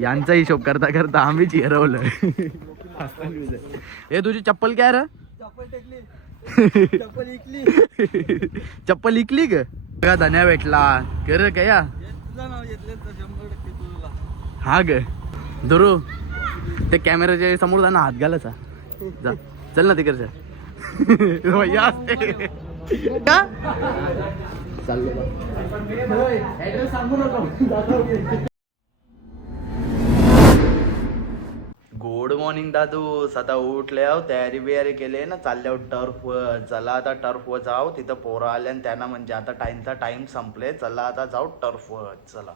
यांचा हिशोब करता करता आम्हीच हरवलं. हे तुझी चप्पल काय रे? चप्पल इकली का? धन्या भेटला कर काय या? हा ग दुरू ते कॅमेराच्या समोर जाणं हात घालायचा. जा चल ना तिकडच्या. भैया असते का चाललो. ऍड्रेस सांगू नको. गुड मॉर्निंग दादू. आता उठले आहो, तयारी बियारी केली ना, चालल्या टर्फवर. चला आता टर्फवर जाऊ. तिथं पोरं आले आणि त्यांना म्हणजे आता टाइम संपले. चला आता जाऊ टर्फवर. चला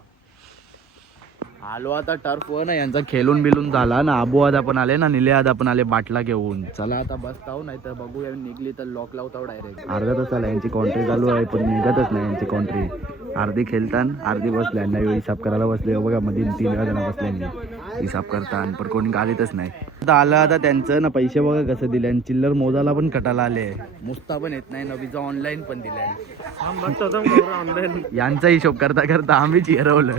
आलो आता टर्फवर ना. यांचा खेळून बिलून झाला ना. आबू आदा पण आले ना, निले आदा पण आले बाटला घेऊन. चला आता बसताव, नाही तर बघू निघली तर लॉक लावताव डायरेक्ट. अर्धा तास आला यांची कॉन्ट्री चालू आहे पण निघतच नाही यांची कॉन्ट्री. अर्धी खेळतान अर्धी बसल्या. नाही हिसाब करायला बसले बघा. मध्ये 3 जण बसले हिसाब करतान पण कोणी गालीतच नाही. आता आलं आता त्यांचं ना. पैसे बघा कसं दिले. चिल्लर मोजाला पण कटाला आले. मुस्ता पण येत नाही. नवीचा ऑनलाईन पण दिलाय. यांचा हिशोब करता करता आम्हीच हरवलं.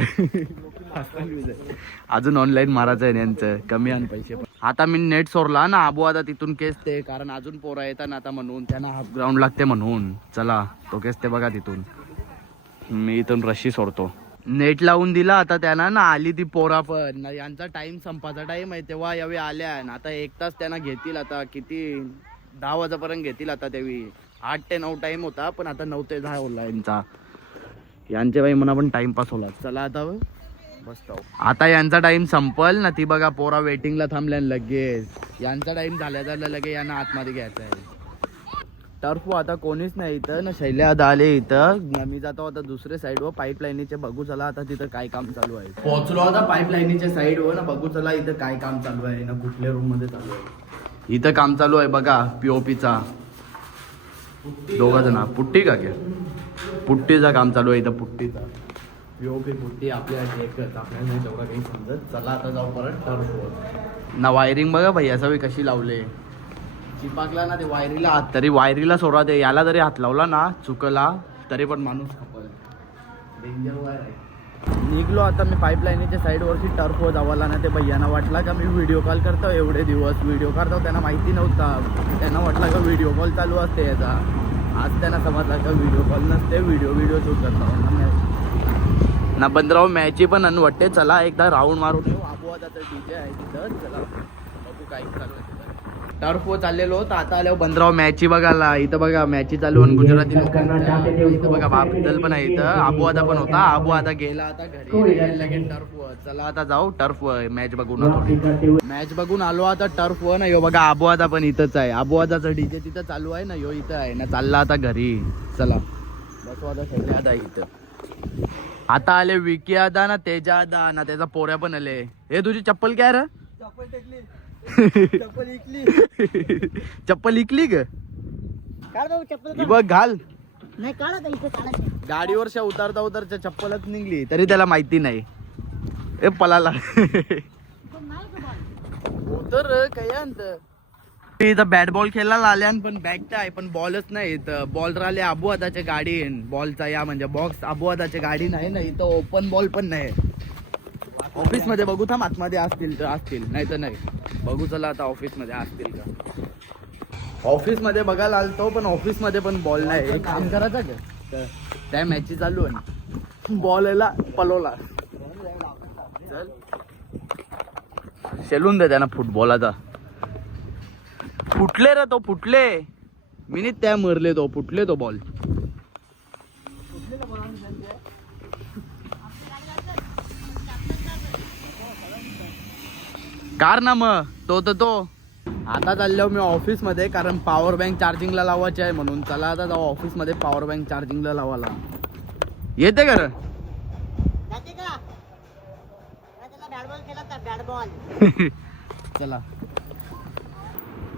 अजून ऑनलाईन मारायचं आहे यांचं. कमी आण पैसे पण. आता मी नेट सोडला ना. आबू आता तिथून केस ते कारण अजून पोरा येतात ना आता म्हणून त्यांना हाफ ग्राउंड लागते म्हणून. चला तो केस ते बघा तिथून. मी इथून रशी सोडतो. नेट लावून दिला आता त्यांना ना. आली ती पोरा पण. यांचा टाइम संपाचा टाइम आहे तेव्हा यावेळी आल्या. आता 1 तास त्यांना घेतील. आता किती 10 वाजेपर्यंत घेतील. आता त्यावेळी 8 ते 9 टाइम होता पण आता 9 ते 10 होला यांचा. यांच्या बाई म्हणा पण टाइमपास होला. चला आता बसतो. आता यांचा टाइम संपल ना. ती बघा पोरा वेटिंगला थांबल्या लगेच. यांचा टाइम झाल्या लगे यांना आतमध्ये घ्यायचा आहे. टर्फ आता कोणीच नाही इथं ना. शैल्या आदा आले इथं. मी जातो आता दुसऱ्या साईडवर पाईपलाईनीचे बघू. चला आता तिथं काय काम चालू आहे. पोहोचलो आता पाईपलाईनीच्या साईडवर ना. बघू चला इथं काय काम चालू आहे ना. कुठल्या रूम मध्ये चालू आहे. इथं काम चालू आहे बघा पीओपीचा. 2 जण पुट्टी का क्या पुट्टीचा काम चालू आहे इथं. पुट्टीचा पीओपी पुट्टी आपल्या एकच. आपल्याला नाही तेवढं काही समजत. चला आता जाऊ परत टर्फवर ना. वायरिंग बघा भैया सगळी कशी लावले. चिपाकला ना ते वायरीला हात. तरी वायरीला सोडा ते. याला जरी हात लावला ना चुकला तरी पण माणूस खपल. डेंजर वायर आहे. निघलो आता मी पाईपलाईनीच्या साईडवरती टर्फवर जावाला ना. ते भैयाना वाटला का मी व्हिडिओ कॉल करतो. एवढे दिवस व्हिडिओ करतो. त्यांना माहिती नव्हता. त्यांना वाटला का व्हिडिओ कॉल चालू असते याचा. आज त्यांना समजला का व्हिडिओ कॉल नसते. व्हिडिओ शूट करतो ना. 15 मॅची पण वाटते. चला एकदा राऊंड मारून येऊ. आबू आता तर डीजे आहे तिथं. चला बघू काय चालू आहे. टर्फवर चाललेलो तर आता आल्यावर 15 मॅची बघायला. इथं बघा मॅची चालू आणि गुजराती इथं बघा बापदल पण आहे इथं. आबू आदा पण होता. आबू आदा गेला आता घरी लगेच टर्फवर. चला आता जाऊ टर्फवर मॅच बघून. मॅच बघून आलो आता टर्फवर ना. यो बघा आबू आदा पण इथंच आहे. आबू आदाचं डीजे तिथं चालू आहे ना. यो इथं आहे ना. चालला आता घरी. चला बसू आता सगळे आदा इथं. आता आले विकी आदा ना. तेजा आदा ना. त्याचा पोऱ्या पण आले. हे तुझी चप्पल काय रे? चप्पल टेकली. चप्पल इकली ग बघ घाल. गाडीवर उतरता चप्पलच निघली तरी त्याला माहिती नाही. ए पलाला उतर काय. इथं बॅट बॉल खेळायला आल्या पण बॅट आहे पण बॉलच नाही. इथं बॉल राहिले आबू आदाच्या गाडी. बॉलचा या म्हणजे बॉक्स आबू आदाच्या गाडी नाही ना. इथं ओपन बॉल पण नाही. ऑफिस मध्ये बघू थांब. आतमध्ये असतील तर असतील नाही तर नाही. बघू चला आता ऑफिस मध्ये असतील का. ऑफिस मध्ये बघायला आलतो पण ऑफिस मध्ये पण बॉल नाही. एक काम करायचं का त्या मॅची चालू आहे. बॉल याला पलवला. चल शेलून दे त्यांना फुटबॉल. आता फुटले रे तो. फुटले मिनिट त्या मरले तो. फुटले तो बॉल. कार ना मग तो आता चाललो मी ऑफिस मध्ये कारण पॉवर बँक चार्जिंगला लावायची आहे म्हणून. चला आता जाऊ ऑफिस मध्ये पॉवर बँक चार्जिंगला लावायला. येते का चला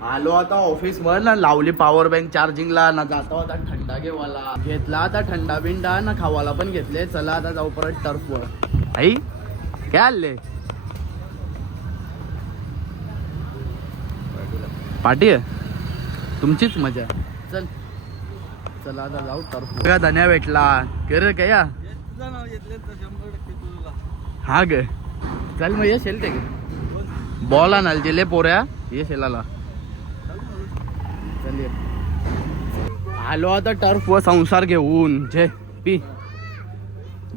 आलो आता ऑफिस वर ना. लावली पॉवर बँक चार्जिंगला ना. जातो आता थंडा घेवाला. घेतला आता थंडा बिंडा ना. खावाला पण घेतले. चला आता जाऊ परत टर्फवर. आई काय आले पार्टी आहे तुमचीच मजा. चल चला आता जाऊ टर्फ. धन्या भेटला कर काय या. हा ग चल मग ये शेल ते बॉल आणाल जे ले पोऱ्या ये शेलाला चल ये. आलो आता टर्फ व संसार घेऊन जे पी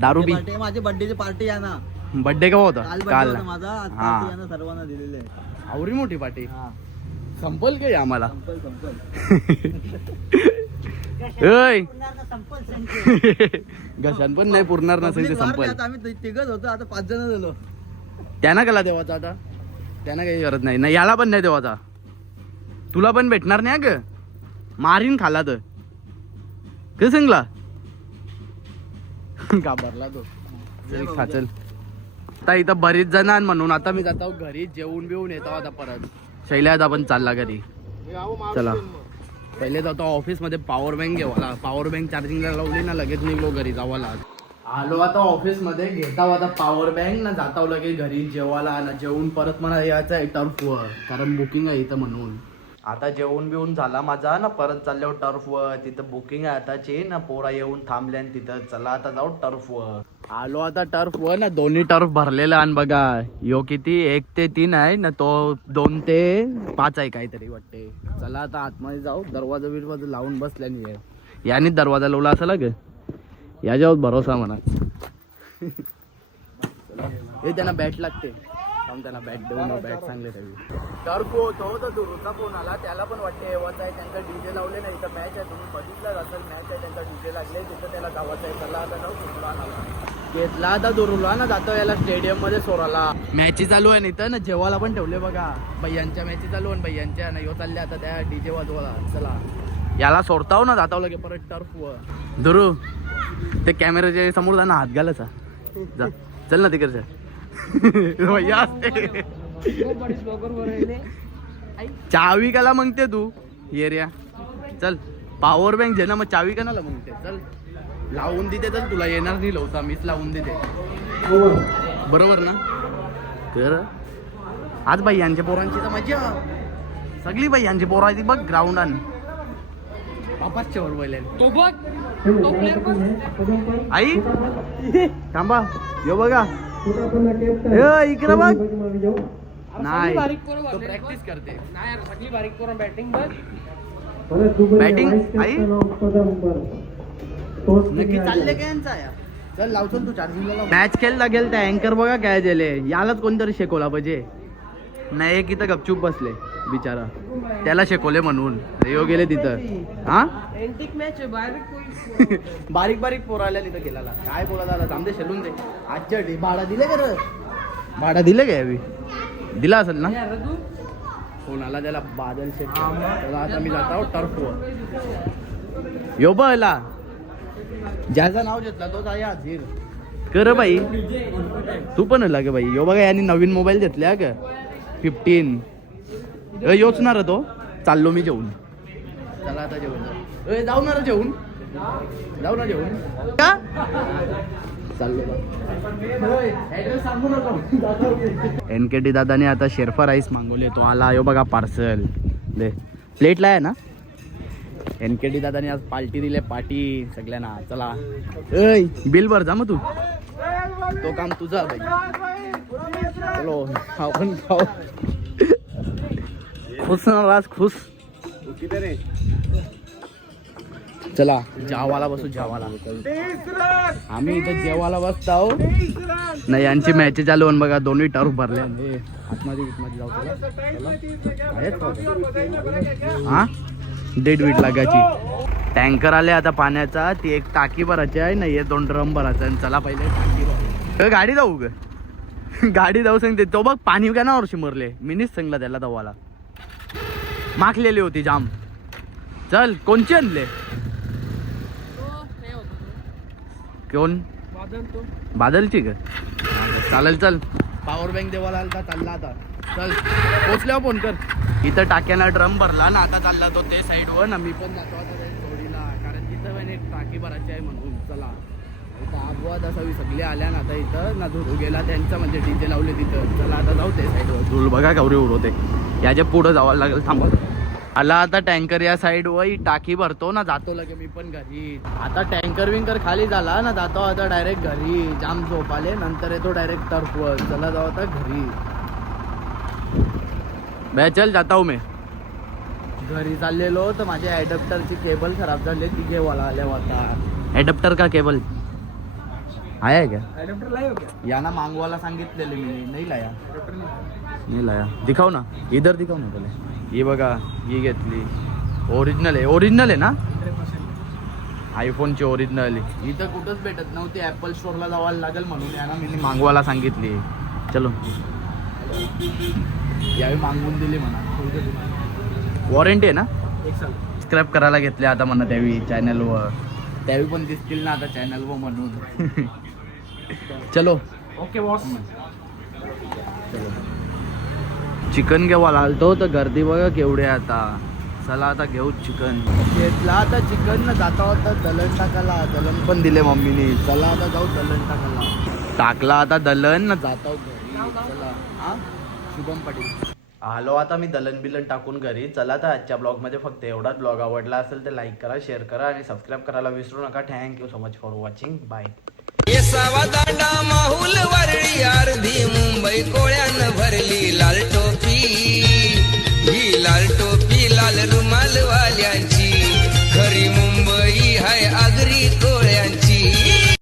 दारू पी. माझे बर्थडेची पार्टी आहे ना. बर्थडे केव्हा होता? काल. माझा हा. सर्वांना दिलेले आहे. आवरी मोठी पार्टी संपल काय आम्हाला? घशान पण नाही पुरणार नसेल ते संपल. आम्ही तिघच होतो आता 5 जण झालो. त्यांना कला देवाचा आता? त्यांना काही गरज नाही. नाही याला पण नाही देवाचा. तुला पण भेटणार नाही ग. मारीन खाला तर काय सांगला घाबरला तो. चल आता इथं बरीच जण म्हणून आता मी जातो घरी जेवून बिवून येतो आता परत. शैल्यात आपण चालला घरी. चला पहिले जातो ऑफिस मध्ये पॉवर बँक घेवाला. पॉवर बँक चार्जिंगला लावली ना लगेच निघलो घरी जावाला. आलो आता ऑफिस मध्ये घेता आता पॉवर बँक ना जाता लगेच घरी जेवायला ना. जेवून परत मला यायचं आहे टर्फवर कारण बुकिंग आहे इथं म्हणून. आता जेवून बिवून झाला माझा ना परत चाललो टर्फवर. तिथं बुकिंग आहे आताची ना. पोरा येऊन थांबल्या तिथं. चला आता जाऊ टर्फवर. आलो आता टर्फवर ना. दोन्ही टर्फ भरलेला आणि बघा यो किती 1 ते 3 आहे ना. तो 2 ते 5 आहे काहीतरी वाटते. चला आता आतमध्ये जाऊ. दरवाजा बिरवाजा लावून बसल्याने याने दरवाजा लावला असेल ग. याच्यावर भरोसा म्हणा. हे त्यांना बॅट लागते. त्यांना बॅट देऊन बॅट चांगले ठेवी. टर्फ होतो तर दुरूचा फोन आला. त्याला पण वाटते येवाचा आहे. त्यांचा डीजे लावले नाही. इथं मॅच आहे. तुम्ही बघितलं असेल मॅच आहे. त्यांचा डीजे लागले तिथं त्याला गावाचं आहे. चला आता जाऊ. घेतला आता दुरुला ना. जातो याला स्टेडियम मध्ये सोडाला. मॅची चालू आहे इथं ना. जेवायला पण ठेवले बघा. भैयांच्या मॅची चालू आहे. भैयांच्या नाही चालले आता त्या डीजे वाजवाला. चला याला सोडताव ना. जाताव लगे परत टर्फवर. दुरू ते कॅमेऱ्याच्या समोर जा ना. हात घालायचा जा. चल ना तिकडच्या भैया चावी काला मागते तू येऱ्या. चल पॉवर बँक जे ना मग चावी का ना मागते. चल लावून देते. चल तुला येणार नाही लवता. मीच लावून देते बरोबर ना. तर आज भैयांच्या पोरांची तर मजा. सगळी भैयांची पोरांची बघ ग्राउंडान बापाच्या वर बैल तो बघ. आई थांबा यो बघा इकडे बघ. नाही तो प्रॅक्टिस करते. बॅटिंग आई नक्की चालले काय यांचा या. चल लावतो तू चार्जिंगला. मॅच खेळ लागेल त्या अँकर बघा काय दिले. यालाच कोणतरी शिकवला पाहिजे. नाही एक इथं गपचूप बसले बिचारा. त्याला शिकवले म्हणून यो गेले तिथं. हा बारीक बारीक पोरायला तिथं गेला. काय बोला झाला थांबते शेलून दे. आजच्या भाडा दिले का रे? भाडा दिले का यावी? दिला असेल ना. फोन आला त्याला बादल शेट. आता मी जात आहोत टर्फवर. यो बला ज्याचं नाव घेतला तो जाय हाजीर कर बाई. तू पण लागे बाई. यो बघा यांनी नवीन मोबाईल घेतल्या का 15. योच ना रे तो. चाललो मी जेवून. चला आता जेवून जाऊ ना रे. जेवून जाऊ ना जेवून का चाललो. NKT दादाने आता शेरफा राईस मागवले. तो आला. यो बघा पार्सल दे. प्लेटला आहे ना. NKT दादाने आज पार्टी दिले. पार्टी सगळ्यांना. चला बिल भर जा मग तू. तो काम तुझा बाई. चलो आपण खाऊ. खुश ना राज खुश. चला जेवायला बसू. जेवायला आम्ही इथं जेवायला बसतो ना. यांची मॅच चालू आहे बघा. दोन्ही टर्फ भरले. आतमध्ये जाऊ. हा 1.5 वीट लागायची. टँकर आले आता पाण्याचा. ती एक टाकी भरायची आहे ना. हे 2 ड्रम भरायचं आहे. चला पहिले टाकी भर. गाडी जाऊ ग. गाडी जाऊ सांगते. तो बघ पाणी का ना वर्षी मरले. मीनीच सांगला त्याला दवाला. माखलेली होती जाम. चल कोणचे आणले? कोण? बादलची का? चालेल चल. पॉवर बँक देवाला आलता. चालला आता. चल पोचल्यावर फोन कर. इथं टाक्याला ड्रम भरला ना. आता चालला तो ते साईडवर ना. मी पण जातो आता जोडीला कारण तिथं पण एक टाकी भरायची आहे म्हणून. चला इथं अपवाद असावी. सगळे आल्या ना आता इथं ना. धुरू गेला त्यांचा म्हणजे डीजे लावले तिथं. चला आता जाऊ ते साईडवर. धूळ बघा गौरी उडवते. याच्या पुढं जावं लागेल. थांबा आला आता टँकर या साईड वही टाकी भरतो ना, जातो लगे मी पण घरी. आता टँकर विंकर खाली झाला ना, जातो आता डायरेक्ट घरी. जाम झोप आले, नंतर येतो डायरेक्ट टर्फवर. चला जाऊ आता घरी. बे चल जाता हूँ मैं. घरी चाललेलो तर माझ्या ॲडॅप्टरची केबल खराब झाली, ती घेवायला आल्या होता. ॲडॅप्टर का केबल आहे क्या? ॲडॅप्टर लायो क्या? या ना मागवायला सांगितलेले मी, नाही लाया. नाही लाया. दिखाव ना, इधर दिखाव ना पहिले. ही बघा, ही घेतली. ओरिजिनल आहे. ओरिजिनल आहे ना? आयफोनची ओरिजिनल. इथं कुठंच भेटत नव्हती, ॲपल स्टोअरला जावायला लागेल म्हणून या ना मी मागवायला सांगितली. चलो यावेळी मागवून दिली म्हणा. वॉरंटी आहे ना? एक साल. सबस्क्राईब करायला घेतले आता म्हणा त्यावेळी चॅनलवर. त्यावेळी पण दिसतील ना आता चॅनलवर म्हणून. चलो ओके बॉस. चिकन घेवायला आलतो तर गर्दी बघा केवढे आता. चला आता घेऊ चिकन. घेतला आता चिकन ना, जाता होता दलण टाकायला. दलण पण दिले मम्मीने. चला आता जाऊ दलण टाकायला. टाकला आता दलण ना, जाता घरी. चला हा शुभम पाटील. आलो आता मी दलण बिलन टाकून घरी. चला तर आजच्या ब्लॉगमध्ये फक्त एवढाच. ब्लॉग आवडला असेल तर लाईक करा, शेअर करा आणि सबस्क्राईब करायला विसरू नका. Thank you so much for watching. Bye.